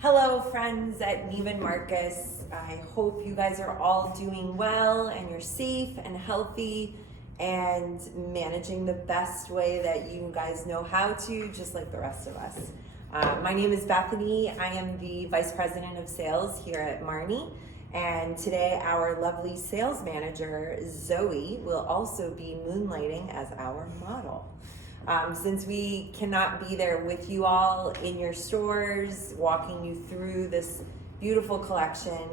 Hello friends at Neiman Marcus. I hope you guys are all doing well and you're safe and healthy and managing the best way that you guys know how to, just like the rest of us. My name is Bethany. I am the Vice President of Sales here at Marni, and today our lovely sales manager, Zoe, will also be moonlighting as our model. Since we cannot be there with you all in your stores, walking you through this beautiful collection,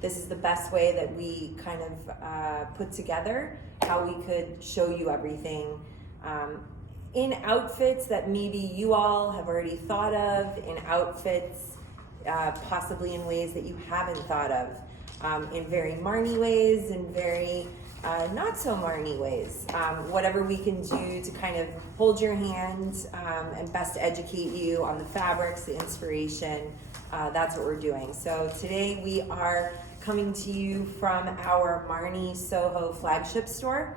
this is the best way that we kind of put together how we could show you everything in outfits that maybe you all have already thought of, in outfits possibly in ways that you haven't thought of, in very Marni ways, in very not so Marni ways. Whatever we can do to kind of hold your hand and best educate you on the fabrics, the inspiration, that's what we're doing. So today we are coming to you from our Marni Soho flagship store.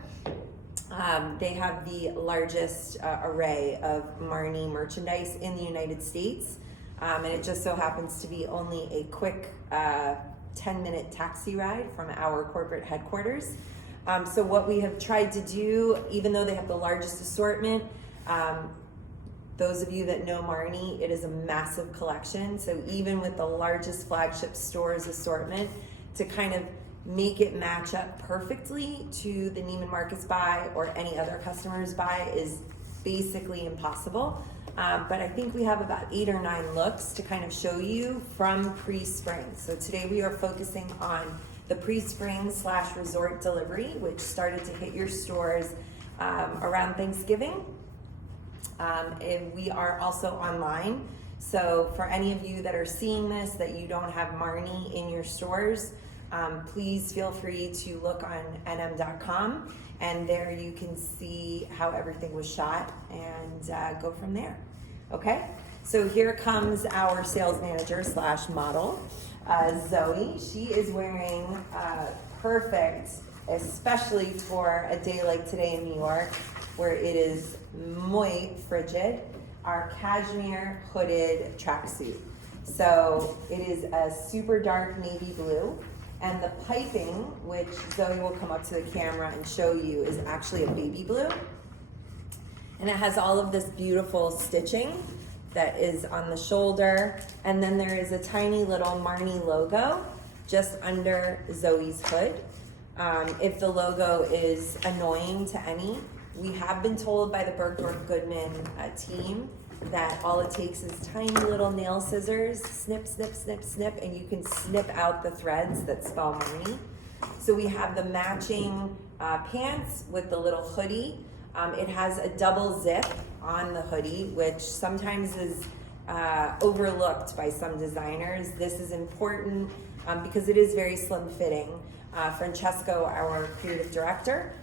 They have the largest array of Marni merchandise in the United States. And it just so happens to be only a quick 10-minute taxi ride from our corporate headquarters. So what we have tried to do, even though they have the largest assortment, those of you that know Marni, it is a massive collection. So even with the largest flagship store's assortment, to kind of make it match up perfectly to the Neiman Marcus buy or any other customer's buy is basically impossible. But I think we have about 8 or 9 looks to kind of show you from pre-spring. So today we are focusing on the pre-spring / resort delivery, which started to hit your stores around Thanksgiving. And we are also online. So for any of you that are seeing this, that you don't have Marni in your stores, please feel free to look on nm.com, and there you can see how everything was shot and go from there. Okay, so here comes our sales manager / model. Zoe. She is wearing perfect, especially for a day like today in New York, where it is muy frigid, our cashmere hooded tracksuit. So it is a super dark navy blue, and the piping, which Zoe will come up to the camera and show you, is actually a baby blue. And it has all of this beautiful stitching that is on the shoulder, and then there is a tiny little Marni logo just under Zoe's hood. If the logo is annoying to any, we have been told by the Bergdorf Goodman team that all it takes is tiny little nail scissors, snip, snip, snip, snip, and you can snip out the threads that spell Marni. So we have the matching pants with the little hoodie. It has a double zip on the hoodie, which sometimes is overlooked by some designers. This is important because it is very slim fitting. Francesco, our creative director,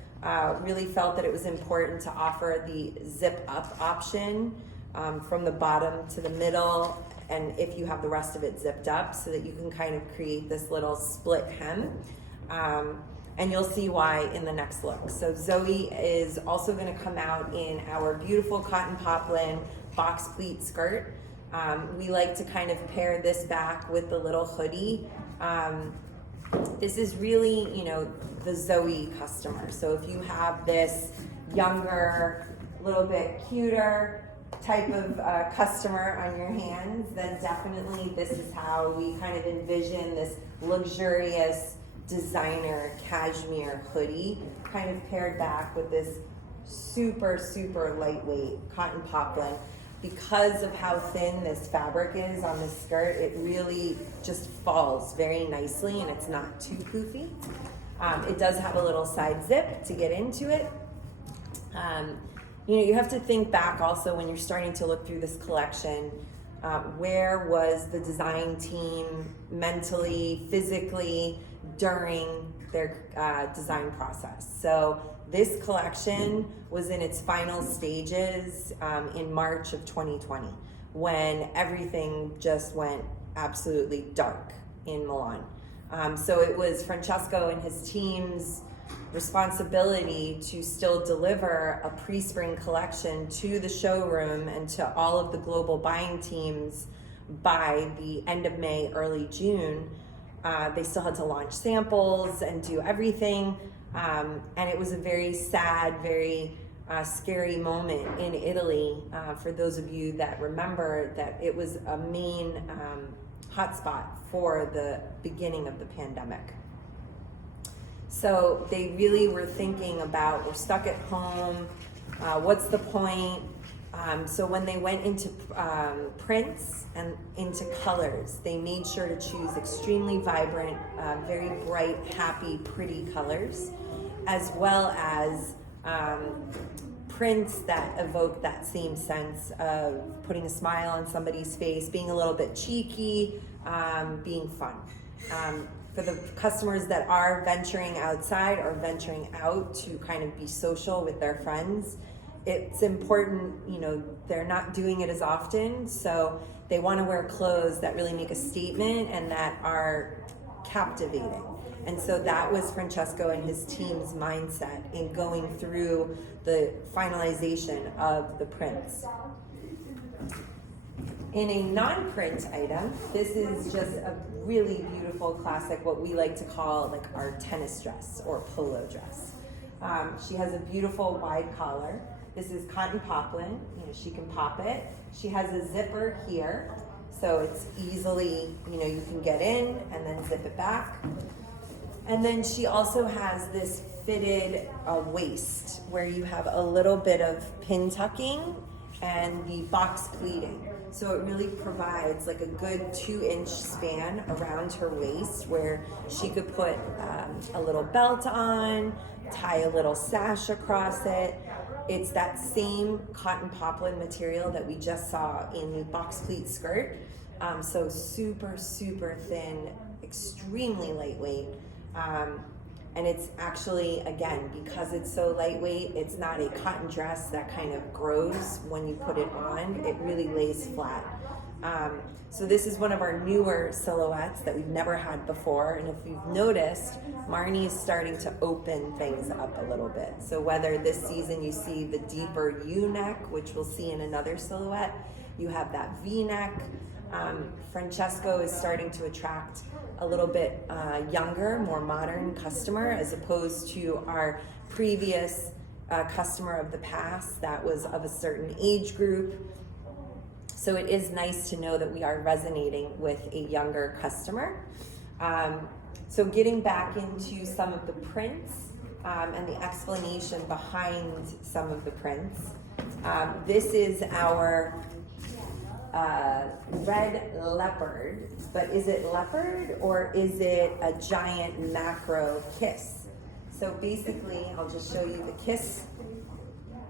really felt that it was important to offer the zip up option from the bottom to the middle, and if you have the rest of it zipped up, so that you can kind of create this little split hem. And you'll see why in the next look. So Zoe is also gonna come out in our beautiful cotton poplin box pleat skirt. We like to kind of pair this back with the little hoodie. This is really, the Zoe customer. So if you have this younger, little bit cuter type of customer on your hands, then definitely this is how we kind of envision this luxurious designer cashmere hoodie, kind of paired back with this super, super lightweight cotton poplin. Because of how thin this fabric is on this skirt, it really just falls very nicely, and it's not too poofy. It does have a little side zip to get into it. You have to think back also when you're starting to look through this collection, where was the design team mentally, physically, during their design process. So this collection was in its final stages in March of 2020, when everything just went absolutely dark in Milan. So it was Francesco and his team's responsibility to still deliver a pre-spring collection to the showroom and to all of the global buying teams by the end of May, early June, they still had to launch samples and do everything. And it was a very sad, very scary moment in Italy. For those of you that remember, that it was a main hotspot for the beginning of the pandemic. So they really were thinking about, we're stuck at home, what's the point? So when they went into prints and into colors, they made sure to choose extremely vibrant, very bright, happy, pretty colors, as well as prints that evoke that same sense of putting a smile on somebody's face, being a little bit cheeky, being fun. For the customers that are venturing outside or venturing out to kind of be social with their friends, it's important, they're not doing it as often, so they want to wear clothes that really make a statement and that are captivating. And so that was Francesco and his team's mindset in going through the finalization of the prints. In a non-print item, this is just a really beautiful classic, what we like to call like our tennis dress or polo dress. She has a beautiful wide collar. This is cotton poplin, she can pop it. She has a zipper here, so it's easily, you can get in and then zip it back. And then she also has this fitted waist where you have a little bit of pin tucking and the box pleating. So it really provides like a good 2-inch span around her waist where she could put a little belt on, tie a little sash across it. It's that same cotton poplin material that we just saw in the box pleat skirt. So super, super thin, extremely lightweight. And it's actually, again, because it's so lightweight, it's not a cotton dress that kind of grows when you put it on. It really lays flat. So this is one of our newer silhouettes that we've never had before. And if you've noticed, Marni is starting to open things up a little bit. So whether this season you see the deeper U-neck, which we'll see in another silhouette, you have that V-neck. Francesco is starting to attract a little bit younger, more modern customer, as opposed to our previous customer of the past that was of a certain age group. So it is nice to know that we are resonating with a younger customer. So getting back into some of the prints and the explanation behind some of the prints. This is our red leopard, but is it leopard or is it a giant macro kiss? So basically, I'll just show you the kiss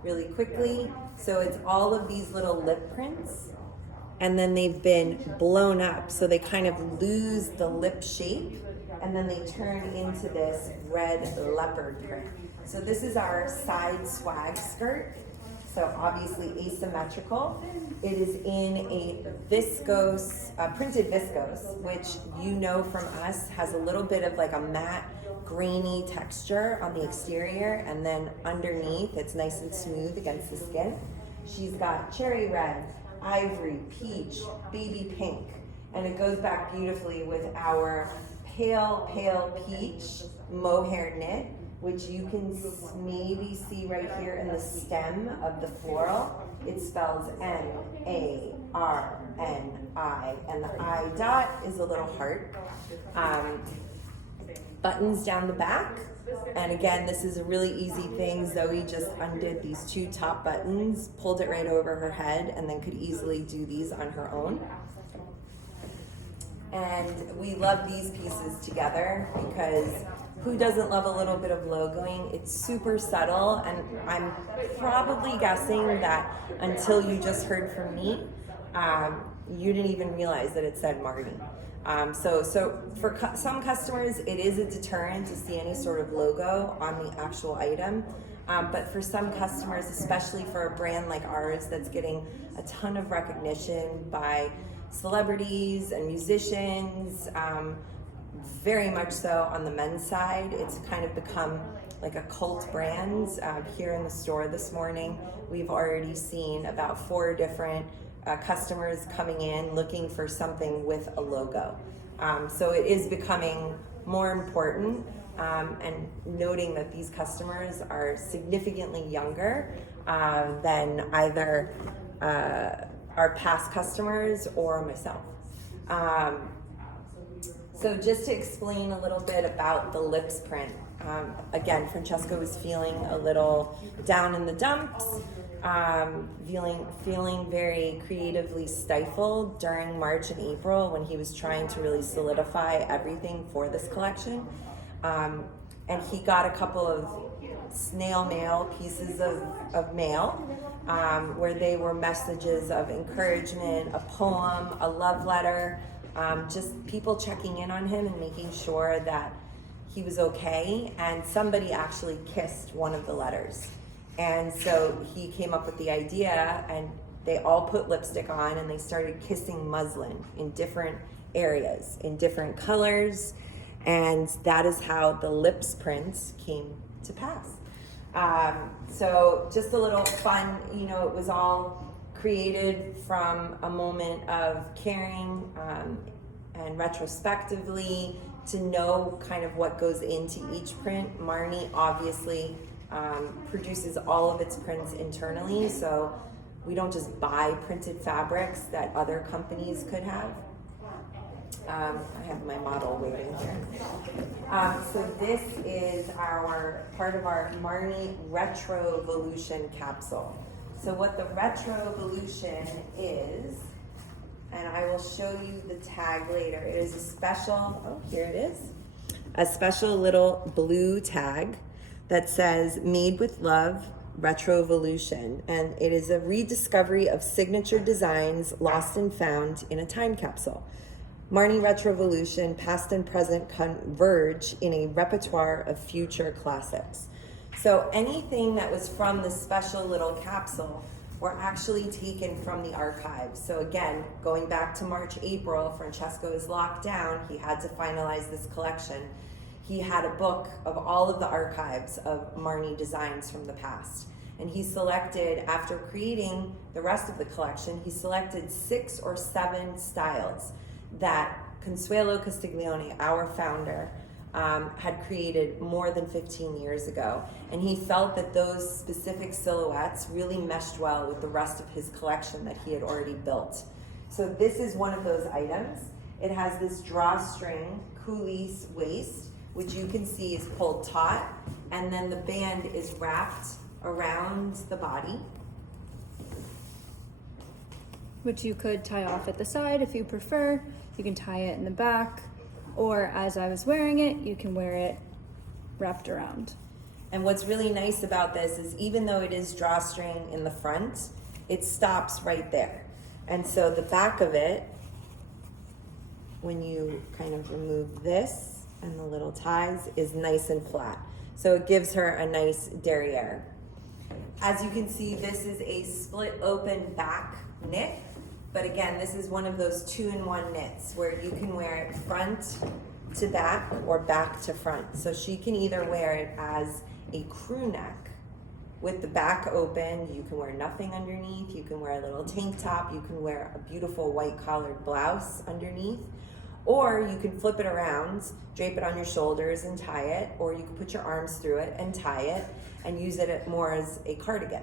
really quickly. So it's all of these little lip prints, and then they've been blown up, so they kind of lose the lip shape, and then they turn into this red leopard print. So this is our side swag skirt. So obviously asymmetrical. It is in a viscose, printed viscose, which from us has a little bit of like a matte, grainy texture on the exterior, and then underneath it's nice and smooth against the skin. She's got cherry red, ivory, peach, baby pink, and it goes back beautifully with our pale peach mohair knit, which you can maybe see right here in the stem of the floral. It spells Marni, and the I dot is a little heart. Buttons down the back, and again, this is a really easy thing. Zoe just undid these 2 top buttons, pulled it right over her head, and then could easily do these on her own. And we love these pieces together because who doesn't love a little bit of logoing? It's super subtle, and I'm probably guessing that until you just heard from me, you didn't even realize that it said Marni. So for some customers, it is a deterrent to see any sort of logo on the actual item. But for some customers, especially for a brand like ours that's getting a ton of recognition by celebrities and musicians, very much so on the men's side, it's kind of become like a cult brand. Here in the store this morning, we've already seen about 4 different customers coming in looking for something with a logo. So it is becoming more important, and noting that these customers are significantly younger than either our past customers or myself. So just to explain a little bit about the lips print. Again, Francesco was feeling a little down in the dumps, feeling very creatively stifled during March and April when he was trying to really solidify everything for this collection. And he got a couple of snail mail pieces of mail where they were messages of encouragement, a poem, a love letter, just people checking in on him and making sure that he was okay. And somebody actually kissed one of the letters. And so he came up with the idea, and they all put lipstick on and they started kissing muslin in different areas, in different colors. And that is how the lips prints came to pass. So just a little fun, it was all created from a moment of caring and retrospectively to know kind of what goes into each print. Marni obviously produces all of its prints internally, so we don't just buy printed fabrics that other companies could have. I have my model waiting here. So this is our part of our Marni Retrovolution capsule. So what the Retrovolution is, and I will show you the tag later. It is a special, here it is, a special little blue tag that says "Made with Love, Retrovolution," and it is a rediscovery of signature designs lost and found in a time capsule. Marni Retrovolution, past and present converge in a repertoire of future classics. So anything that was from this special little capsule were actually taken from the archives. So again, going back to March, April, Francesco is locked down. He had to finalize this collection. He had a book of all of the archives of Marni designs from the past. And he selected, after creating the rest of the collection, he selected 6 or 7 styles that Consuelo Castiglione, our founder, had created more than 15 years ago. And he felt that those specific silhouettes really meshed well with the rest of his collection that he had already built. So this is one of those items. It has this drawstring coulisse waist, which you can see is pulled taut, and then the band is wrapped around the body. Which you could tie off at the side if you prefer. You can tie it in the back, or as I was wearing it, you can wear it wrapped around. And what's really nice about this is even though it is drawstring in the front, it stops right there. And so the back of it, when you kind of remove this and the little ties, is nice and flat. So it gives her a nice derriere. As you can see, this is a split open back knit. But again, this is one of those 2-in-1 knits where you can wear it front to back or back to front. So she can either wear it as a crew neck with the back open. You can wear nothing underneath. You can wear a little tank top. You can wear a beautiful white collared blouse underneath. Or you can flip it around, drape it on your shoulders and tie it. Or you can put your arms through it and tie it and use it more as a cardigan.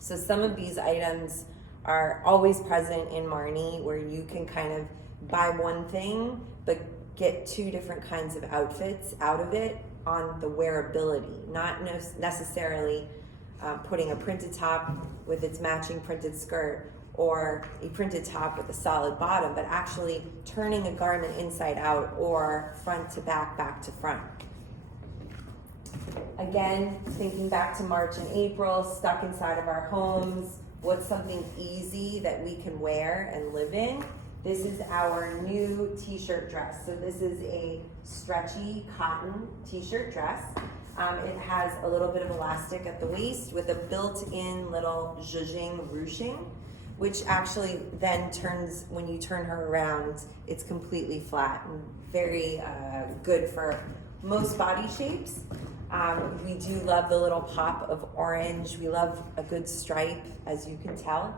So some of these items are always present in Marni, where you can kind of buy one thing but get 2 different kinds of outfits out of it on the wearability, not necessarily putting a printed top with its matching printed skirt or a printed top with a solid bottom, but actually turning a garment inside out or front to back, back to front. Again, thinking back to March and April, stuck inside of our homes, what's something easy that we can wear and live in? This is our new t-shirt dress. So this is a stretchy cotton t-shirt dress. It has a little bit of elastic at the waist with a built-in little zhuzhing ruching, which actually then turns, when you turn her around, it's completely flat and very good for most body shapes. We do love the little pop of orange. We love a good stripe, as you can tell.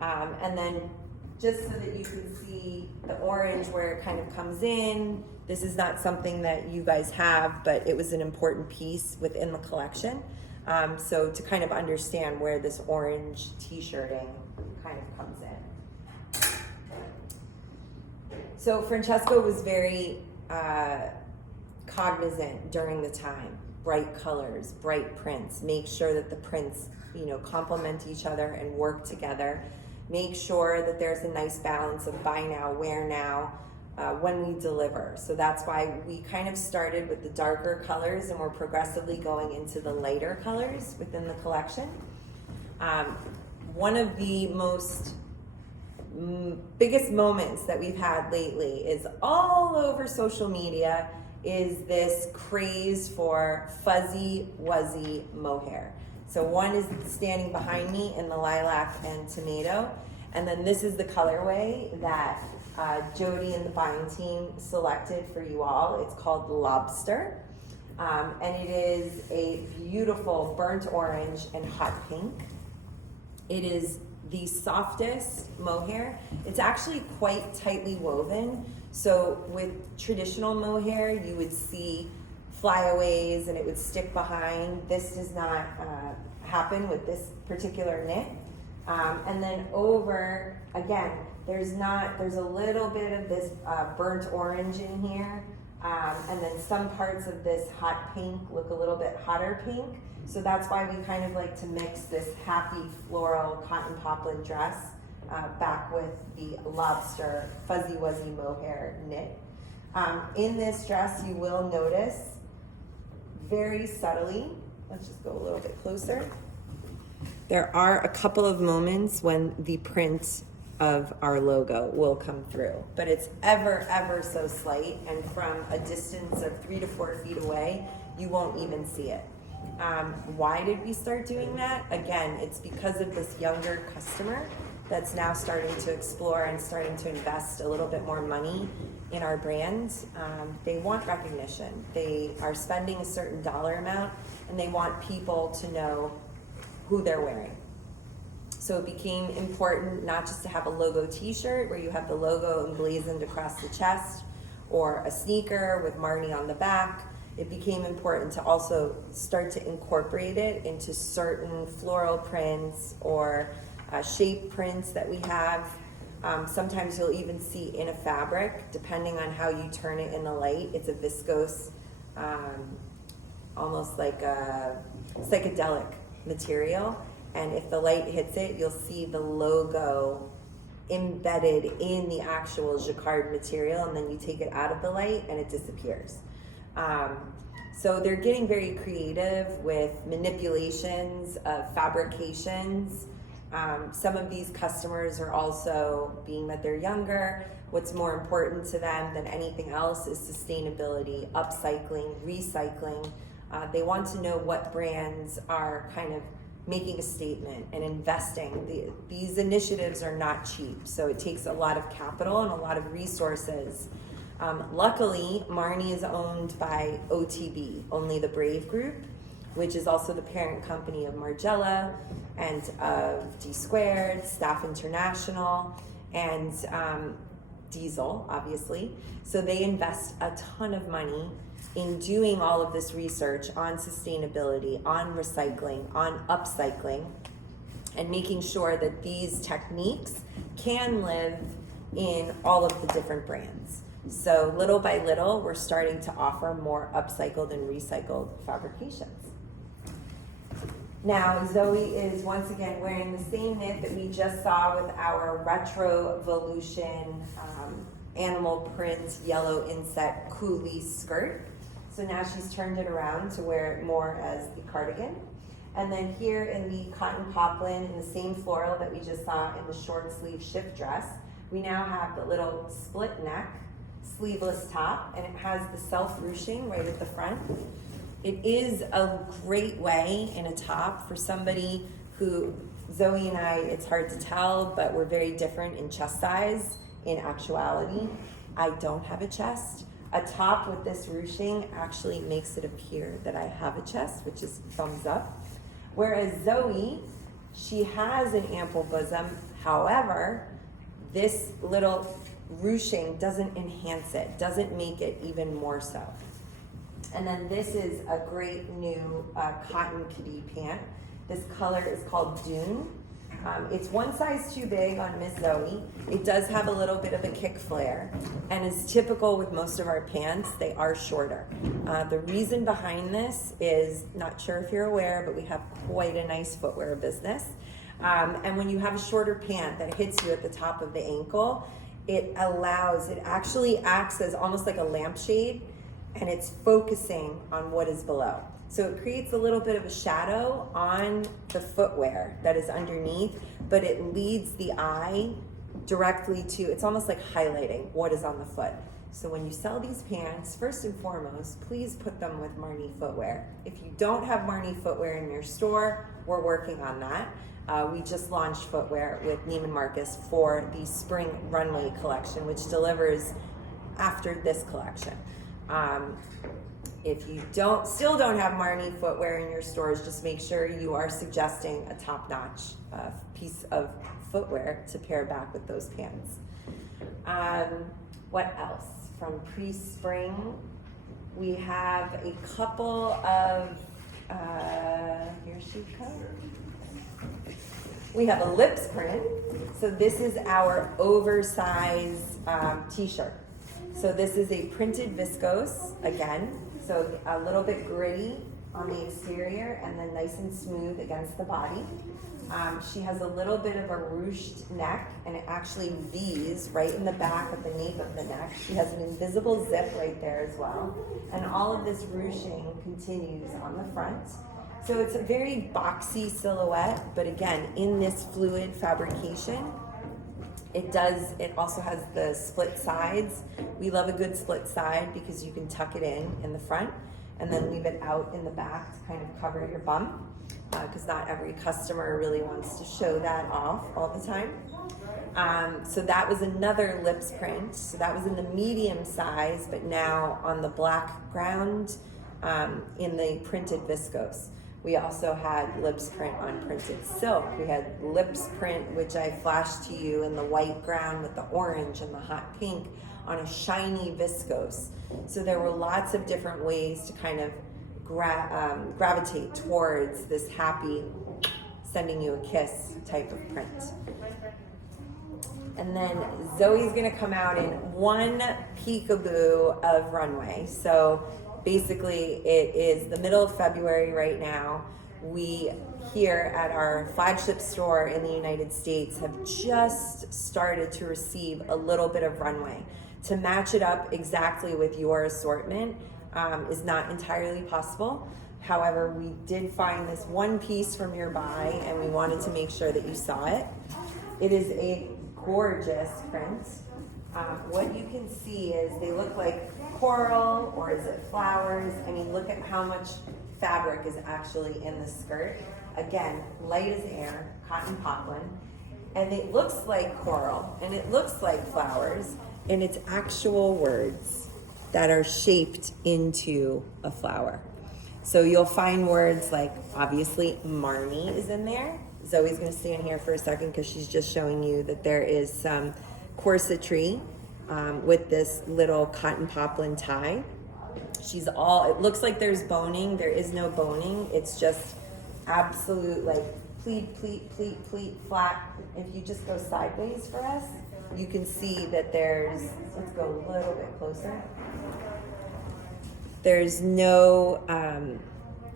And then just so that you can see the orange where it kind of comes in, this is not something that you guys have, but it was an important piece within the collection. So to kind of understand where this orange t-shirting kind of comes in. So Francesco was very cognizant during the time. Bright colors, bright prints, make sure that the prints, complement each other and work together. Make sure that there's a nice balance of buy now, wear now, when we deliver. So that's why we kind of started with the darker colors and we're progressively going into the lighter colors within the collection. One of the biggest moments that we've had lately is all over social media is this craze for fuzzy wuzzy mohair. So one is standing behind me in the lilac and tomato, and then this is the colorway that Jody and the buying team selected for you all. It's called Lobster, and it is a beautiful burnt orange and hot pink. It is the softest mohair. It's actually quite tightly woven. So with traditional mohair, you would see flyaways and it would stick behind. This does not happen with this particular knit. And then over, again, there's a little bit of this burnt orange in here. And then some parts of this hot pink look a little bit hotter pink. So that's why we kind of like to mix this happy floral cotton poplin dress back with the Lobster fuzzy wuzzy mohair knit. In this dress, you will notice very subtly, let's just go a little bit closer. There are a couple of moments when the print of our logo will come through, but it's ever so slight, and from a distance of 3 to 4 feet away, you won't even see it. Why did we start doing that? Again, it's because of this younger customer that's now starting to explore and starting to invest a little bit more money in our brand. They want recognition. They are spending a certain dollar amount and they want people to know who they're wearing. So it became important not just to have a logo t-shirt where you have the logo emblazoned across the chest or a sneaker with Marni on the back. It became important to also start to incorporate it into certain floral prints or shape prints that we have. Sometimes you'll even see in a fabric, depending on how you turn it in the light, it's a viscose, almost like a psychedelic material. And if the light hits it, you'll see the logo embedded in the actual jacquard material, and then you take it out of the light and it disappears. So they're getting very creative with manipulations of fabrications. Some of these customers are also, being that they're younger, what's more important to them than anything else is sustainability, upcycling, recycling. They want to know what brands are kind of making a statement and investing. These initiatives are not cheap, so it takes a lot of capital and a lot of resources. Luckily, Marni is owned by OTB, Only the Brave Group, which is also the parent company of Margiela and of D Squared, Staff International, and Diesel, obviously. So they invest a ton of money in doing all of this research on sustainability, on recycling, on upcycling, and making sure that these techniques can live in all of the different brands. So little by little, we're starting to offer more upcycled and recycled fabrications. Now, Zoe is once again wearing the same knit that we just saw with our Retrovolution animal print yellow inset coulis skirt. So now she's turned it around to wear it more as the cardigan. And then here in the cotton poplin, in the same floral that we just saw in the short sleeve shift dress, we now have the little split neck, sleeveless top, and it has the self-ruching right at the front. It is a great way in a top for somebody who, Zoe and I, it's hard to tell, but we're very different in chest size. In actuality, I don't have a chest. A top with this ruching actually makes it appear that I have a chest, which is thumbs up. Whereas Zoe, she has an ample bosom. However, this little ruching doesn't enhance it, doesn't make it even more so. And then this is a great new cotton kitty pant. This color is called Dune. It's one size too big on Miss Zoe. It does have a little bit of a kick flare, and is typical with most of our pants, they are shorter. The reason behind this is, not sure if you're aware, but we have quite a nice footwear business. And when you have a shorter pant that hits you at the top of the ankle, it actually acts as almost like a lampshade, and it's focusing on what is below. So it creates a little bit of a shadow on the footwear that is underneath, but it leads the eye directly to, it's almost like highlighting what is on the foot. So when you sell these pants, first and foremost, please put them with Marni footwear. If you don't have Marni footwear in your store, we're working on that. We just launched footwear with Neiman Marcus for the spring runway collection, which delivers after this collection. If you still don't have Marni footwear in your stores, just make sure you are suggesting a top-notch piece of footwear to pair back with those pants. What else? From pre-spring, we have a couple of, here she comes. We have a lips print. So this is our oversized t-shirt. So this is a printed viscose, again. So a little bit gritty on the exterior and then nice and smooth against the body. She has a little bit of a ruched neck, and it actually V's right in the back of the nape of the neck. She has an invisible zip right there as well. And all of this ruching continues on the front. So it's a very boxy silhouette, but again, in this fluid fabrication, it also has the split sides. We love a good split side because you can tuck it in the front and then leave it out in the back to kind of cover your bum, because not every customer really wants to show that off all the time. So that was another lips print. So that was in the medium size, but now on the black ground in the printed viscose. We also had lips print on printed silk. We had lips print, which I flashed to you, in the white ground with the orange and the hot pink on a shiny viscose. So there were lots of different ways to kind of gravitate towards this happy, sending you a kiss type of print. And then Zoe's gonna come out in one peekaboo of runway. So basically, it is the middle of February right now. We here at our flagship store in the United States have just started to receive a little bit of runway. To match it up exactly with your assortment is not entirely possible. However, we did find this one piece from your buy, and we wanted to make sure that you saw it. It is a gorgeous print. What you can see is they look like coral, or is it flowers? I mean, look at how much fabric is actually in the skirt. Again, light as air, cotton poplin. And it looks like coral, and it looks like flowers, and it's actual words that are shaped into a flower. So you'll find words like, obviously, Marni is in there. Zoe's gonna stand here for a second because she's just showing you that there is some corsetry with this little cotton poplin tie. It looks like there's boning. There is no boning. It's just absolute like pleat, flat. If you just go sideways for us, you can see that let's go a little bit closer. There's no,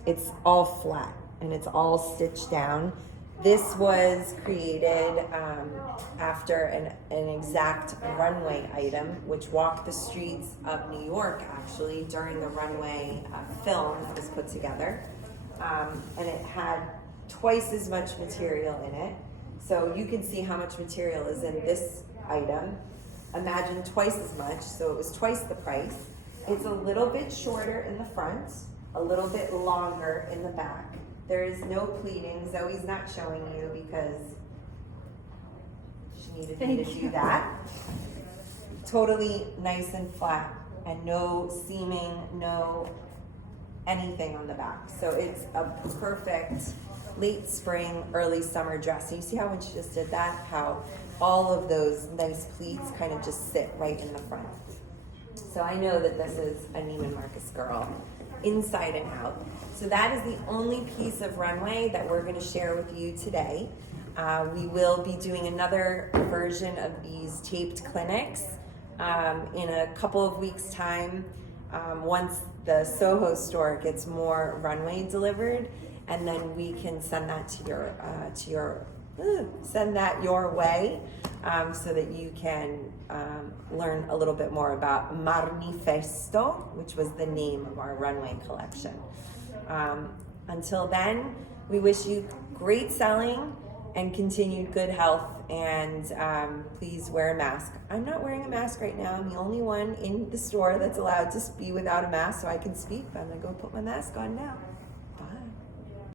it's all flat and it's all stitched down. This was created after an exact runway item, which walked the streets of New York, actually, during the runway film that was put together. And it had twice as much material in it. So you can see how much material is in this item. Imagine twice as much, so it was twice the price. It's a little bit shorter in the front, a little bit longer in the back. There is no pleating. Zoe's not showing you because she needed me to do that. Totally nice and flat, and no seaming, no anything on the back. So it's a perfect late spring, early summer dress. And you see how when she just did that, how all of those nice pleats kind of just sit right in the front. So I know that this is a Neiman Marcus girl, inside and out. So that is the only piece of runway that we're going to share with you today. We will be doing another version of these taped clinics in a couple of weeks' time, once the Soho store gets more runway delivered, and then we can send that send that your way, so that you can learn a little bit more about Marni, which was the name of our runway collection. Until then, we wish you great selling and continued good health, and please wear a mask. I'm not wearing a mask right now. I'm the only one in the store that's allowed to be without a mask, so I can speak, but I'm gonna go put my mask on now.